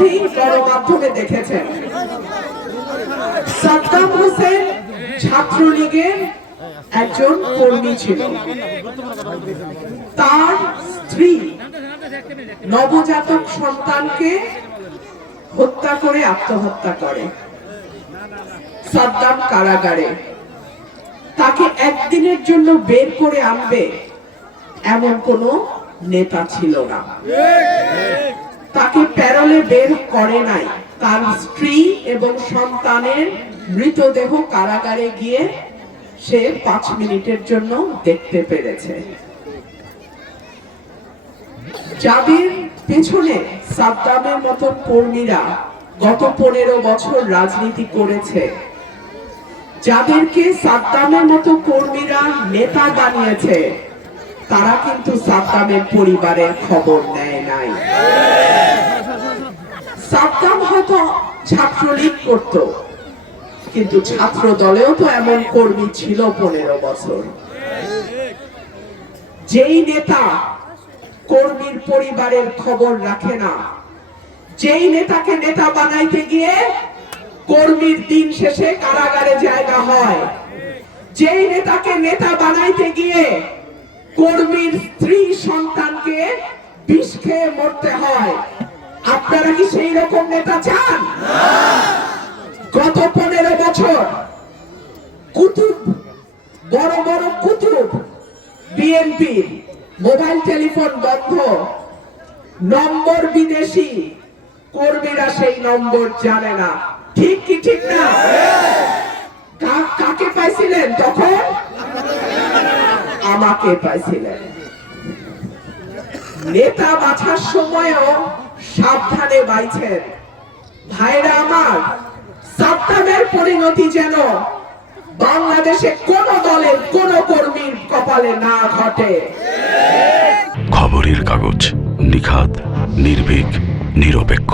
ইতিমধ্যেই গণমাধ্যমে দেখেছেন সাদ্দাম হোসেন ছাত্রলীগের একজন কর্মী ছিল। তার স্ত্রী নবজাতক সন্তানকে হত্যা করে আত্মহত্যা করে। সাদ্দাম কারাগারে, তাকে একদিনের জন্য বের করে আনবে এমন কোন নেতা ছিল না। তাকে প্যারোলে বের করে নাই। তার স্ত্রী এবং সন্তানের মৃতদেহ কারাগারে গিয়ে সে 5 মিনিটের জন্য দেখতে পেরেছে। যাদের পেছনে সাদ্দামের মতো কর্মীরা গত 15 বছর রাজনীতি করেছে, যাদেরকে সাদ্দামের মতো কর্মীরা নেতা বানিয়েছে, তারা কিন্তু সাদ্দামের পরিবারের খবর নেয় নাই। সাদ্দাম হয়তো ছাত্রলীগ করত, কিন্তু ছাত্র দলেও তো এমন কর্মী ছিল 15 বছর। যেই নেতা কর্মীর পরিবারের খবর রাখে না, যেই নেতাকে নেতা বানাইতে গিয়ে কর্মীর দিন শেষে কারাগারে জায়গা হয়, যেই নেতাকে নেতা বানাইতে গিয়ে কর্মীর স্ত্রী সন্তানকে বিষ খেয়ে মরতে হয়, আপনারা কি সেই রকম নেতা চান? গত 15 বছর কুতুব, বড় বড় কুতুব বিএনপি, মোবাইল টেলিফোন বন্ধ, নম্বর বিদেশি, কর্মীরা সেই নম্বর জানে না। ঠিক কি ঠিক না? কাকে পাইছিলেন তখন? আমাকে পাইছিলেন। নেতা বাছার সময়ও সাবধানে বাইছেন। ভাইরা আমার, সাদ্দামের পরিণতি যেন বাংলাদেশে কোন দলের কোন কর্মীর কপালে না ঘটে। খবরের কাগজ, নিখাত, নির্ভীক, নিরপেক্ষ।